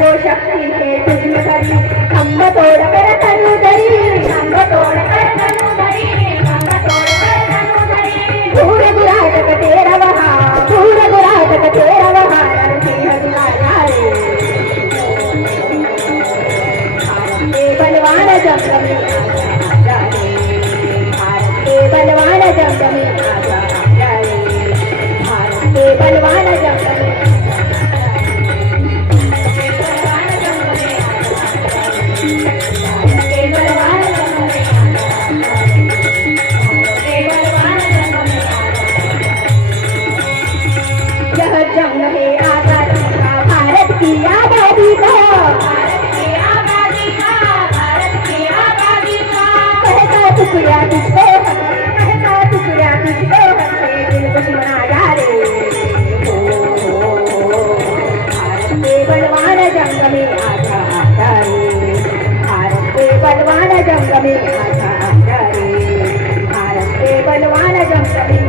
वो शक्ति है तुझ में भरी, खंभ तोड़ कर तनु धरी, खंभ तोड़ कर तनु धरी, खंभ तोड़ कर तनु धरी। भूर गुराटक तेरा वहा, भूर गुराटक तेरा वहा, नरसिंह दुलारा रे। भारत के बलवान जंग में आजा रे, भारत के बलवान जंग में आजा रे, भारत के बलवान जंग में जंग है आजादी का, भारत की आजादी का, भारत की आजादी का, भारत की आजादी का। कहता टुकड़ा तुझको, कहता टुकड़ा तुझको, दिल दुश्मना जा रे। भारत के बलवान जंग में आजा रे, भारत के बलवान जंग में आजा रे, भारत के बलवान जंग में